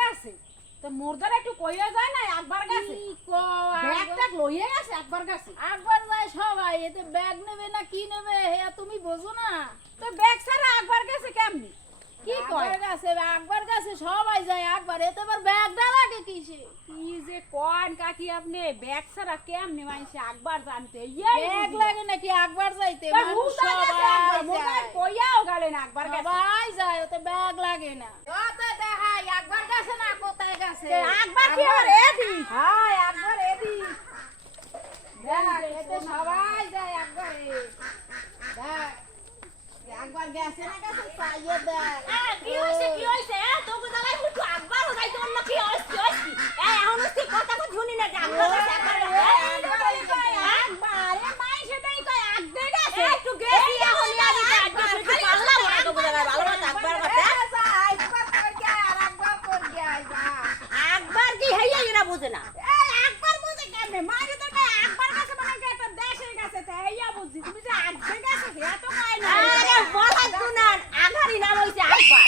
গেছে তো মোরদার একটু কইয়া যায় না একবার গেছে ব্যাগটা লইয়ে গেছে একবার গেছে একবার যায় সবাই এতে ব্যাগ নেবে না কি নেবে হে তুমি বোঝো না। তো ব্যাগ ছাড়া একবার গেছে কেমনি? কি কয়? গেছে একবার গেছে সবাই যায় একবার এতে আবার ব্যাগটা লাগে কিসে কি যে কোন কাকি আপনি ব্যাগ ছাড়া কেমনি মাইছে একবার জানতে ব্যাগ লাগে নাকি একবার যাইতে? সবাই কইয়াও গেলেন একবার সবাই যায় ওতে ব্যাগ লাগে না। একবার কি এদি হ্যাঁ একবার এদি দেখ এতে সবাই যায় একবারে। দেখ। একবার গেছে না গেছে চাইয়ে দেখ। কি হয়েছে কি হইছে তোকে দালাই মুটু একবার যাইতে অন্য কি হইছে হইছে এই এখন তুই কথা কো শুনি না যে একবার গেছে একবার একবার এ মাই সেটাই কয় একদে গেছে একটু গেছি এখন আমি একদে শুধু পারলাম না তোকে দালাই ভালো মতো একবার কথা একবার কই যায় আর একবার কই যায় যা একবার কি হইয়া এরা বুঝে না। এই একবার বুঝে কেমনে? মাইরে তো